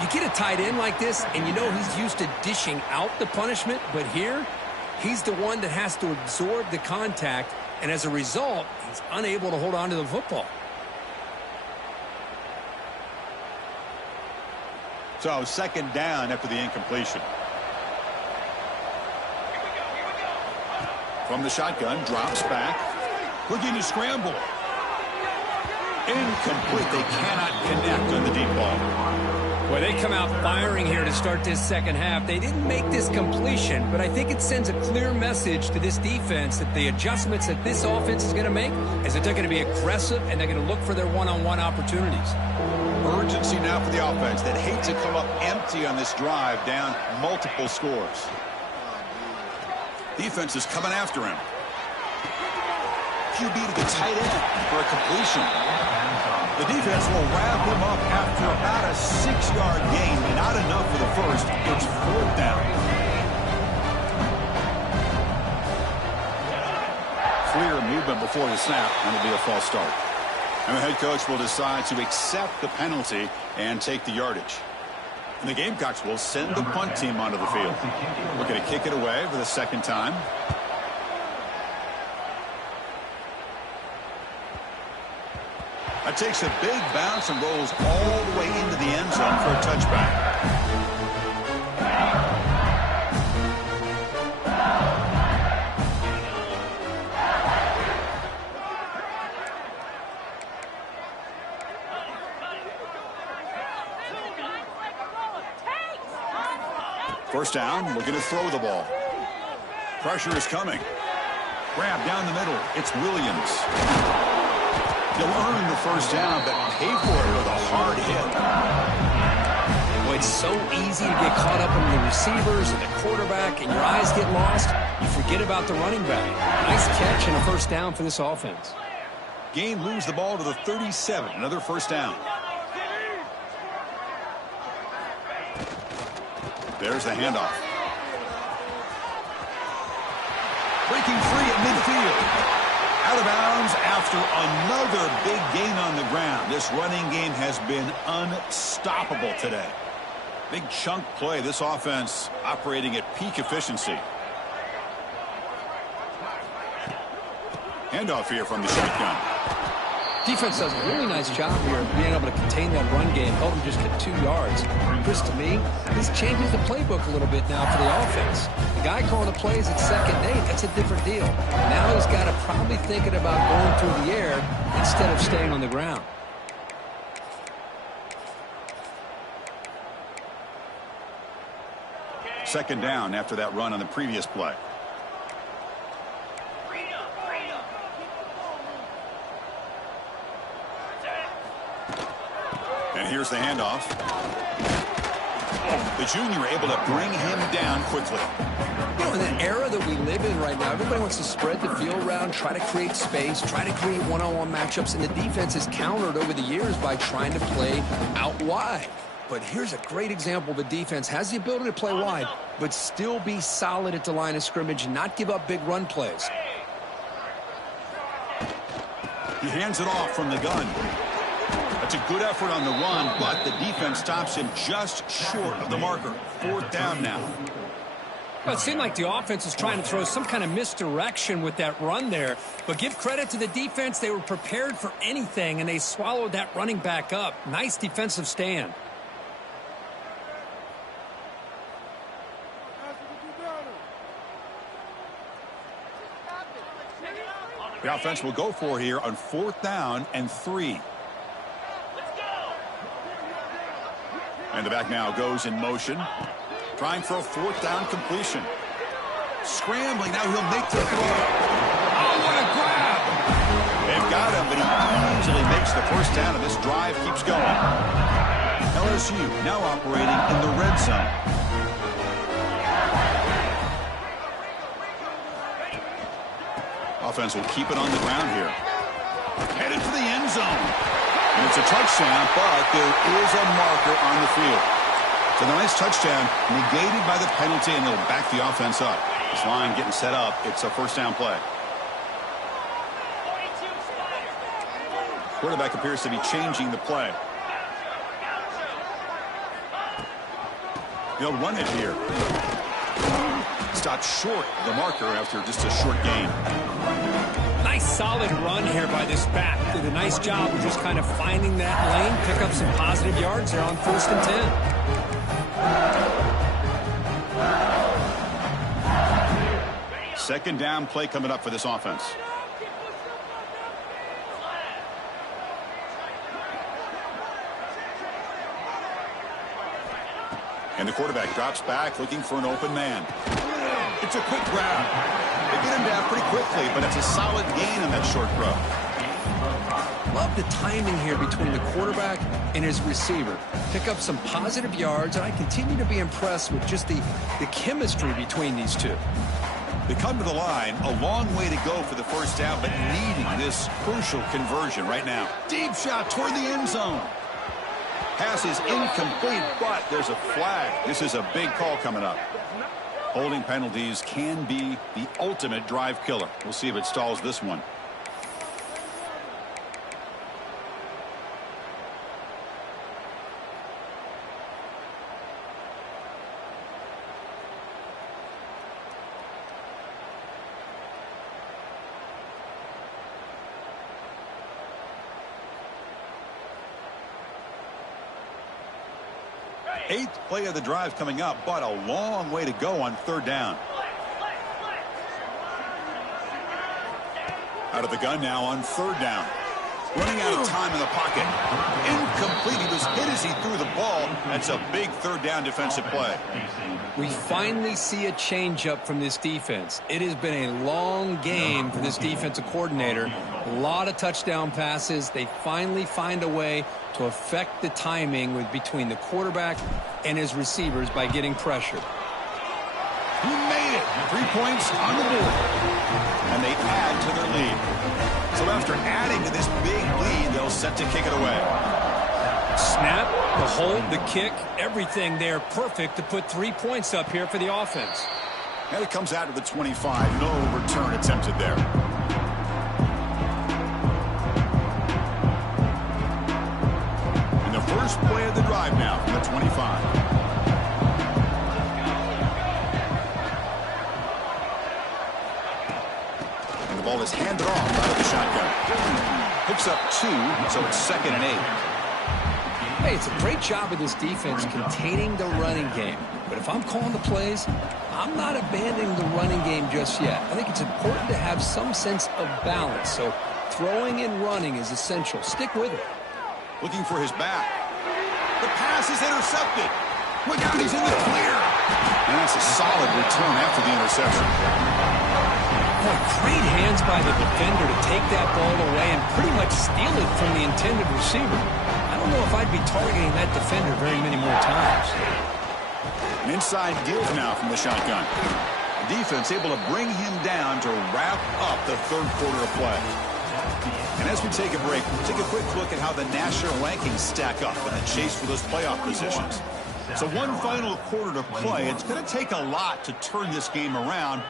You get a tight end like this, and you know he's used to dishing out the punishment, but here, he's the one that has to absorb the contact, and as a result, he's unable to hold on to the football. So 2nd down after the incompletion. From the shotgun, drops back. Looking to scramble. Incomplete. They cannot connect on the deep ball. Well, they come out firing here to start this 2nd half. They didn't make this completion, but I think it sends a clear message to this defense that the adjustments that this offense is going to make is that they're going to be aggressive and they're going to look for their one-on-one opportunities. Urgency now for the offense that hate to come up empty on this drive, down multiple scores. Defense is coming after him. QB to the tight end for a completion. The defense will wrap him up after about a 6-yard gain. Not enough for the first. It's 4th down. Clear movement before the snap, and it'll be a false start. And the head coach will decide to accept the penalty and take the yardage. And the Gamecocks will send the punt team onto the field. Looking to kick it away for the 2nd time. That takes a big bounce and rolls all the way into the end zone for a touchback. First down, looking to throw the ball. Pressure is coming. Grab down the middle. It's Williams. He'll earn the first down, but pay for it with a hard hit. Well, it's so easy to get caught up in the receivers and the quarterback, and your eyes get lost. You forget about the running back. Nice catch and a first down for this offense. Gain moves the ball to the 37. Another first down. There's the handoff. Breaking free at midfield. Out of bounds after another big gain on the ground. This running game has been unstoppable today. Big chunk play. This offense operating at peak efficiency. Handoff here from the shotgun. Defense does a really nice job here of being able to contain that run game, held them just at 2 yards. Chris, to me, this changes the playbook a little bit now for the offense. The guy calling the plays at 2nd and 8, that's a different deal. Now he's got to probably thinking about going through the air instead of staying on the ground. Second down after that run on the previous play. And here's the handoff. The junior able to bring him down quickly. You know, in the era that we live in right now, everybody wants to spread the field around, try to create space, try to create one-on-one matchups, and the defense is countered over the years by trying to play out wide. But here's a great example. The defense has the ability to play wide, but still be solid at the line of scrimmage and not give up big run plays. He hands it off from the gun. That's a good effort on the run, but the defense stops him just short of the marker. 4th down now. Well, it seemed like the offense was trying to throw some kind of misdirection with that run there. But give credit to the defense. They were prepared for anything, and they swallowed that running back up. Nice defensive stand. The offense will go for here on 4th down and 3. And the back now goes in motion. Trying for a fourth down completion. Scrambling, now he'll make the throw. Oh, what a grab! They've got him, but he easily makes the first down, and this drive keeps going. LSU now operating in the red zone. Offense will keep it on the ground here. Headed for the end zone. And it's a touchdown, but there is a marker on the field. So the nice touchdown negated by the penalty, and it'll back the offense up. This line getting set up. It's a first down play. Quarterback appears to be changing the play. They'll run it here. Stopped short of the marker after just a short gain. Nice solid run here by this back. Did a nice job of just kind of finding that lane, pick up some positive yards there on 1st and 10. Second down play coming up for this offense. And the quarterback drops back looking for an open man. It's a quick grab. They get him down pretty quickly, but it's a solid gain on that short throw. Love the timing here between the quarterback and his receiver. Pick up some positive yards, and I continue to be impressed with just the chemistry between these two. They come to the line, a long way to go for the first down, but needing this crucial conversion right now. Deep shot toward the end zone. Pass is incomplete, but there's a flag. This is a big call coming up. Holding penalties can be the ultimate drive killer. We'll see if it stalls this one. Eighth play of the drive coming up, but a long way to go on third down. Out of the gun now on third down. Running out of time in the pocket. Incomplete. He was hit as he threw the ball. That's a big third down defensive play. We finally see a change-up from this defense. It has been a long game for this defensive coordinator. A lot of touchdown passes. They finally find a way to affect the timing between the quarterback and his receivers by getting pressure. He made it. 3 points on the board. And they add to their lead. So after adding to this big lead, they'll set to kick it away. Snap, the hold, the kick, everything there perfect to put 3 points up here for the offense. And it comes out to the 25. No return attempted there. And the first play of the drive now from the 25. And the ball is handed off out of the shotgun. Picks up 2, so it's 2nd and 8. Hey, it's a great job of this defense containing the running game. But if I'm calling the plays, I'm not abandoning the running game just yet. I think it's important to have some sense of balance. So throwing and running is essential. Stick with it. Looking for his back. The pass is intercepted. Look out, he's in the clear. And that's a solid return after the interception. Boy, great hands by the defender to take that ball away and pretty much steal it from the intended receiver. I don't know if I'd be targeting that defender very many more times. An inside give now from the shotgun. The defense able to bring him down to wrap up the third quarter of play. And as we take a break, we'll take a quick look at how the national rankings stack up in the chase for those playoff positions. So one final quarter to play. It's going to take a lot to turn this game around.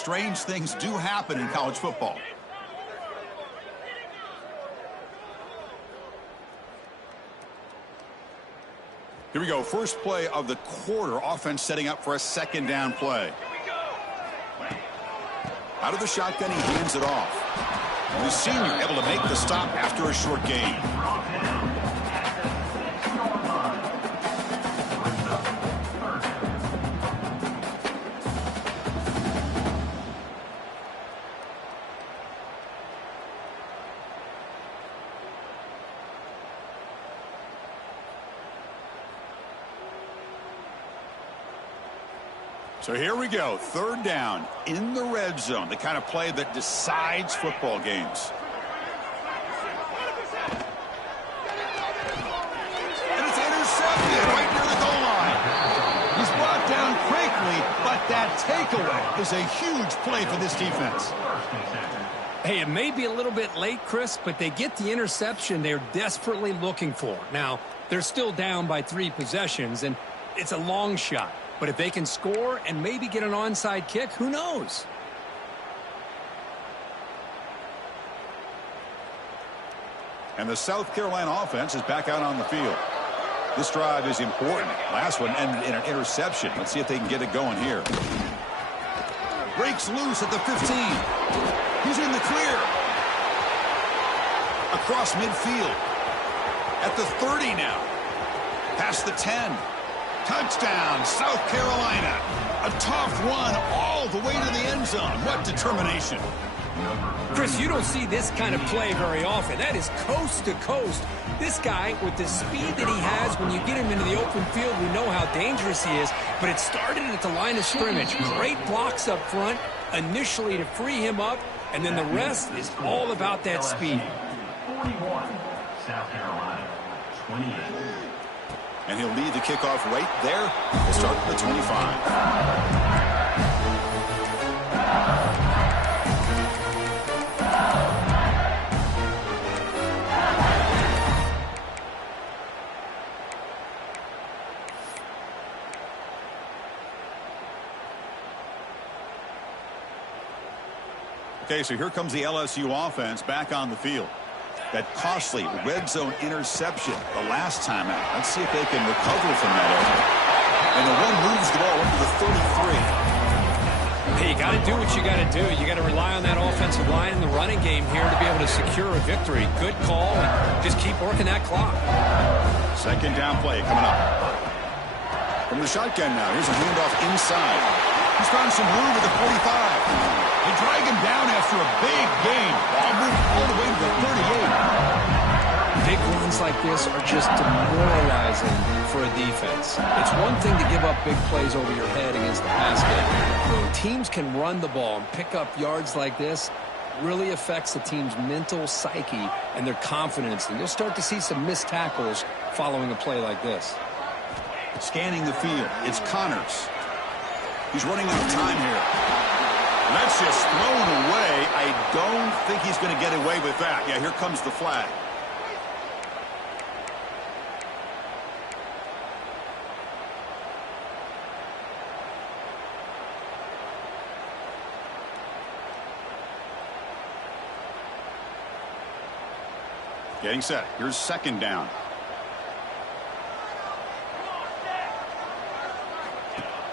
strange things do happen in college football. Here we go. First play of the quarter. Offense setting up for a second down play. Out of the shotgun, he hands it off. The senior able to make the stop after a short gain. So here we go, third down in the red zone, the kind of play that decides football games. And it's intercepted right near the goal line. He's brought down quickly, but that takeaway is a huge play for this defense. Hey, it may be a little bit late, Chris, but they get the interception they're desperately looking for. Now, they're still down by 3 possessions, and it's a long shot. But if they can score and maybe get an onside kick, who knows? And the South Carolina offense is back out on the field. This drive is important. Last one ended in an interception. Let's see if they can get it going here. Breaks loose at the 15. He's in the clear. Across midfield. At the 30 now. Past the 10. Touchdown, South Carolina. A tough run all the way to the end zone. What determination. Chris, you don't see this kind of play very often. That is coast to coast. This guy, with the speed that he has, when you get him into the open field, we know how dangerous he is. But it started at the line of scrimmage. Great blocks up front initially to free him up, and then the rest is all about that speed. 41, South Carolina, 28. And he'll lead the kickoff right there. We'll start at the 25. Okay, so here comes the LSU offense back on the field. That costly red zone interception the last time out. Let's see if they can recover from that error. And the one moves the ball up to the 33. Hey, you got to do what you got to do. You got to rely on that offensive line and the running game here to be able to secure a victory. Good call, and just keep working that clock. Second down play coming up. From the shotgun now, here's a handoff inside. He's found some room at the 45. They drag him down after a big gain. Ball moved all the way to the 38. Big runs like this are just demoralizing for a defense. It's one thing to give up big plays over your head against the pass game. When teams can run the ball and pick up yards like this, really affects the team's mental psyche and their confidence. And you'll start to see some missed tackles following a play like this. Scanning the field, it's Connors. He's running out of time here. That's just thrown away. I don't think he's going to get away with that. Yeah, here comes the flag. Getting set. Here's second down.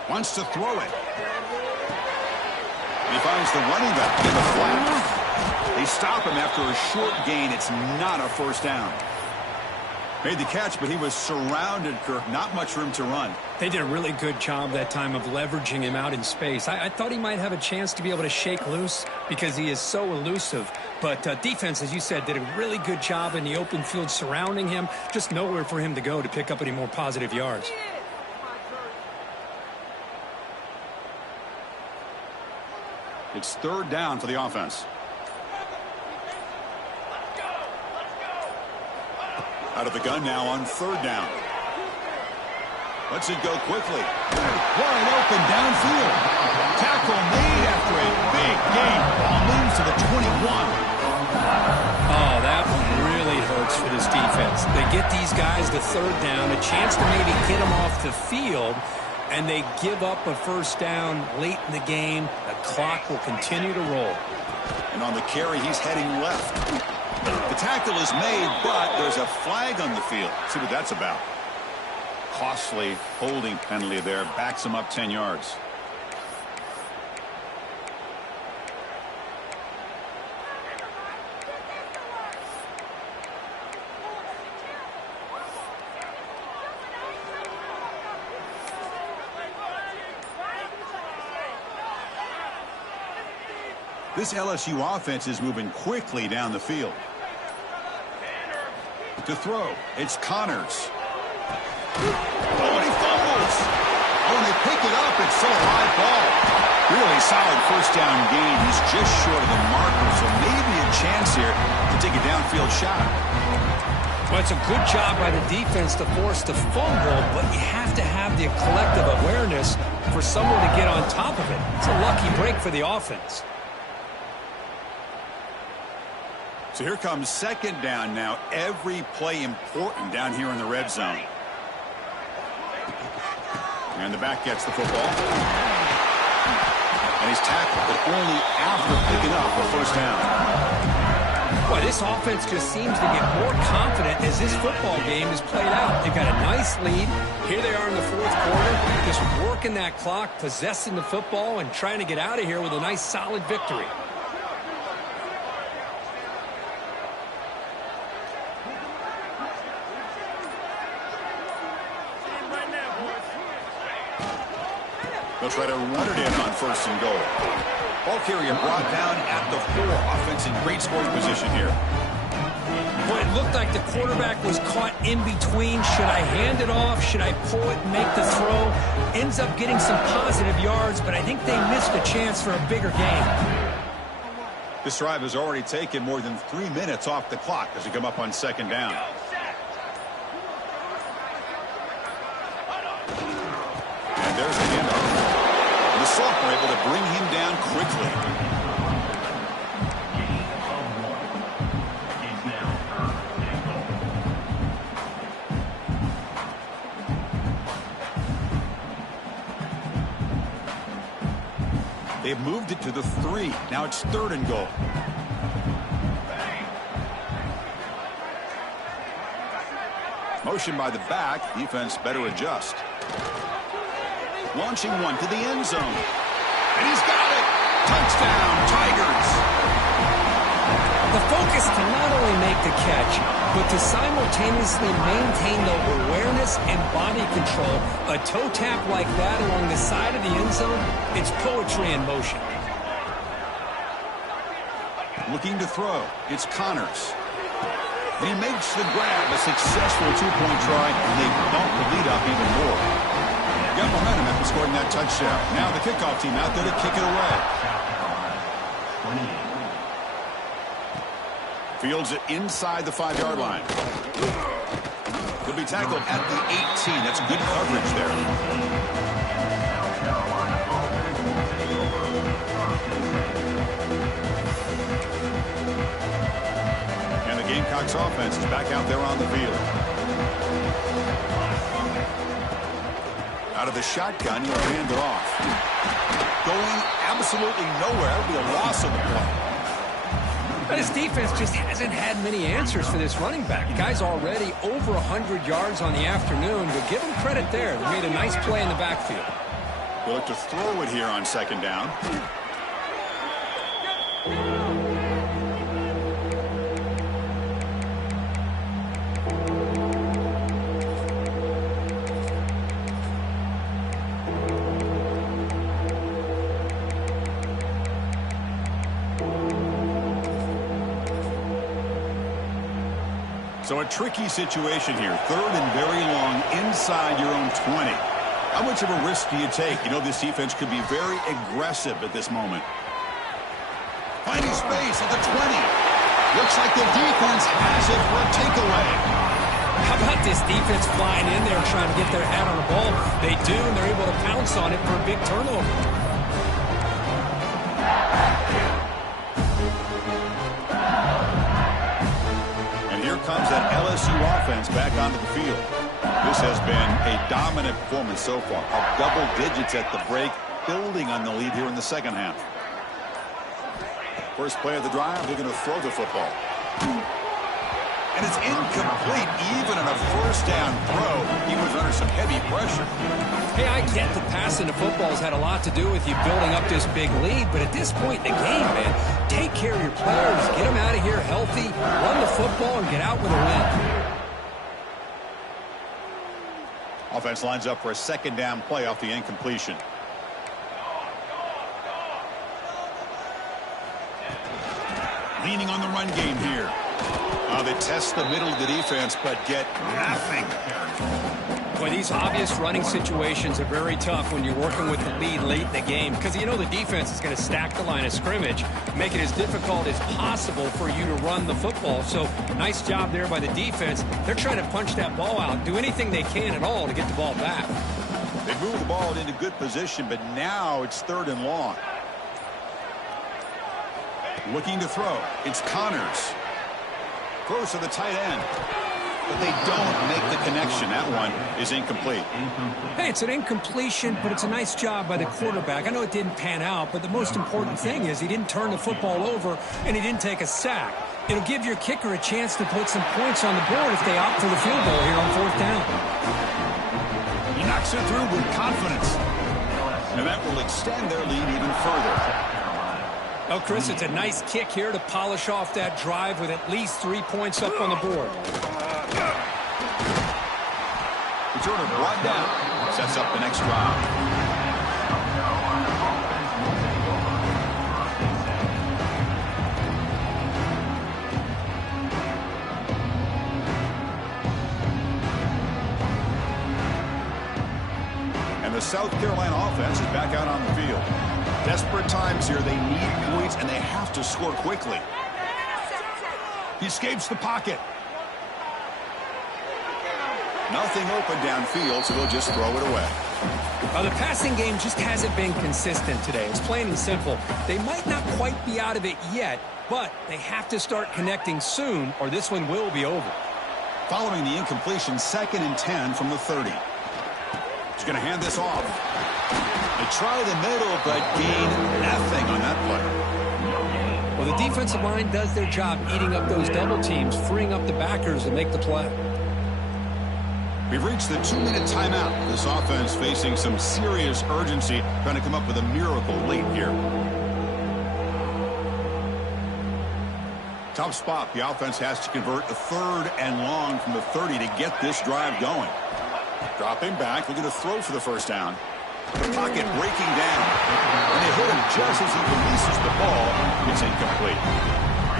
Wants to throw it. He finds the running back in the flat. They stop him after a short gain. It's not a first down. Made the catch, but he was surrounded, Kirk. Not much room to run. They did a really good job that time of leveraging him out in space. I thought he might have a chance to be able to shake loose because he is so elusive. But defense, as you said, did a really good job in the open field surrounding him. Just nowhere for him to go to pick up any more positive yards. It's third down for the offense. Out of the gun now on third down. Lets it go quickly. Wide open downfield. Tackle made after a big gain. Ball moves to the 21. Oh, that one really hurts for this defense. They get these guys to third down, a chance to maybe get them off the field, and they give up a first down late in the game. The clock will continue to roll. And on the carry, he's heading left. The tackle is made, but there's a flag on the field. See what that's about. Costly holding penalty there. Backs him up 10 yards. This LSU offense is moving quickly down the field. To throw, it's Connors. Oh, and he fumbles. Oh, and they pick it up. It's still a live ball. Really solid first down gain. He's just short of the marker, so maybe a chance here to take a downfield shot. Well, it's a good job by the defense to force the fumble, but you have to have the collective awareness for someone to get on top of it. It's a lucky break for the offense. So here comes second down now. Every play important down here in the red zone. And the back gets the football. And he's tackled, but only after picking up a first down. Well, this offense just seems to get more confident as this football game is played out. They've got a nice lead. Here they are in the fourth quarter, just working that clock, possessing the football, and trying to get out of here with a nice, solid victory. They'll try to run it in on first and goal. Ball carrier brought down at the 4. Offense in great scoring position here. Well, it looked like the quarterback was caught in between. Should I hand it off? Should I pull it and make the throw? Ends up getting some positive yards, but I think they missed a chance for a bigger gain. This drive has already taken more than 3 minutes off the clock as we come up on second down. And there's the handoff. The Sophomore able to bring him down quickly. They've moved it to the 3. Now it's third and goal. Motion by the back. Defense better adjust. Launching one to the end zone. And he's got it. Touchdown, Tigers. The focus to not only make the catch, but to simultaneously maintain the awareness and body control. A toe tap like that along the side of the end zone, it's poetry in motion. Looking to throw. It's Connors. And he makes the grab. A successful two-point try, and they bump the lead up even more. Got momentum after scoring that touchdown. Now the kickoff team out there to kick it away. Fields it inside the 5-yard line. He'll be tackled at the 18. That's good coverage there. And the Gamecocks offense is back out there on the field. Out of the shotgun, he'll hand it off. Going absolutely nowhere. It'll be a loss of the play. But his defense just hasn't had many answers for this running back. The guy's already over 100 yards on the afternoon, but give him credit there. They made a nice play in the backfield. They'll look to throw it here on second down. So a tricky situation here. Third and very long inside your own 20. How much of a risk do you take? You know this defense could be very aggressive at this moment. Finding space at the 20. Looks like the defense has it for a takeaway. How about this defense flying in there trying to get their hat on the ball? They do, and they're able to pounce on it for a big turnover. Comes that LSU offense back onto the field. This has been a dominant performance so far. Up double digits at the break, building on the lead here in the second half. First play of the drive, they're going to throw the football. And it's incomplete, even on a first down throw. He was under some heavy pressure. Hey, I get that passing the football has had a lot to do with you building up this big lead, but at this point in the game, man, take care of your players, get them out of here healthy, run the football, and get out with a win. Offense lines up for a second down play off the incompletion. Leaning on the run game here. They test the middle of the defense, but get nothing. Boy, these obvious running situations are very tough when you're working with the lead late in the game because you know the defense is going to stack the line of scrimmage, make it as difficult as possible for you to run the football. So nice job there by the defense. They're trying to punch that ball out, do anything they can at all to get the ball back. They move the ball into good position, but now it's 3rd and long. Looking to throw. It's Connors. Throws to the tight end. But they don't make the connection. That one is incomplete. Hey, it's an incompletion, but it's a nice job by the quarterback. I know it didn't pan out, but the most important thing is he didn't turn the football over and he didn't take a sack. It'll give your kicker a chance to put some points on the board if they opt for the field goal here on 4th down. He knocks it through with confidence. And that will extend their lead even further. Oh, Chris, it's a nice kick here to polish off that drive with at least 3 points up on the board. Returner brought down. Sets up the next drive. And the South Carolina offense is back out on the field. Desperate times here. They need points, and they have to score quickly. He escapes the pocket. Nothing open downfield, so they'll just throw it away. The passing game just hasn't been consistent today. It's plain and simple. They might not quite be out of it yet, but they have to start connecting soon, or this one will be over. Following the incompletion, 2nd and 10 from the 30. He's going to hand this off. They try the middle, but gain nothing on that play. Well, the defensive line does their job eating up those double teams, freeing up the backers to make the play. We've reached the 2-minute timeout. This offense facing some serious urgency, trying to come up with a miracle late here. Tough spot. The offense has to convert a 3rd and long from the 30 to get this drive going. Dropping back, looking to throw for the first down. The pocket breaking down. And they hit him just as he releases the ball. It's incomplete.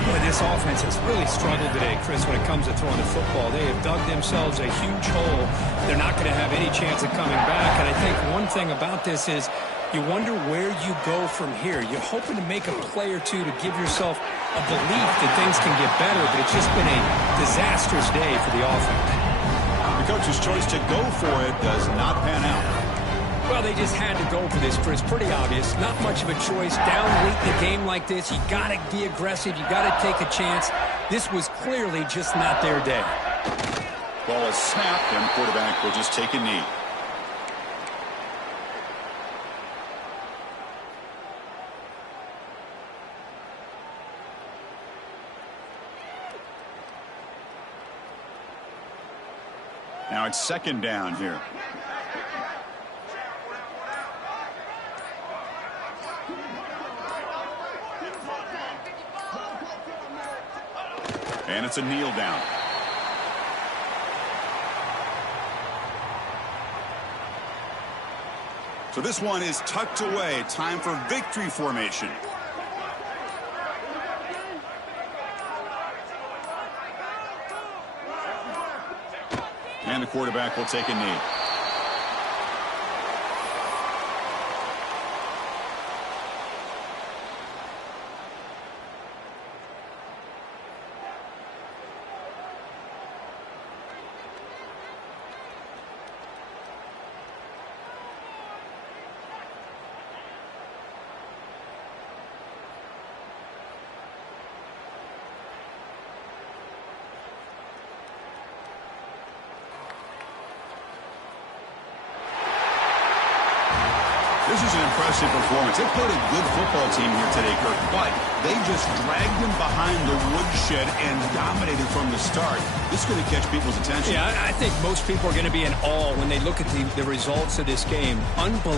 Boy, this offense has really struggled today, Chris, when it comes to throwing the football. They have dug themselves a huge hole. They're not going to have any chance of coming back. And I think one thing about this is you wonder where you go from here. You're hoping to make a play or two to give yourself a belief that things can get better, but it's just been a disastrous day for the offense. The coach's choice to go for it does not pan out. Well, they just had to go for this, Chris. Pretty obvious. Not much of a choice. Down late in a game like this, you got to be aggressive. You got to take a chance. This was clearly just not their day. Ball is snapped, and the quarterback will just take a knee. Now it's 2nd down here. And it's a kneel down. So this one is tucked away. Time for victory formation. And the quarterback will take a knee. This is an impressive performance. They played a good football team here today, Kirk, but they just dragged them behind the woodshed and dominated from the start. This is going to catch people's attention. Yeah, I think most people are going to be in awe when they look at the results of this game. Unbelievable.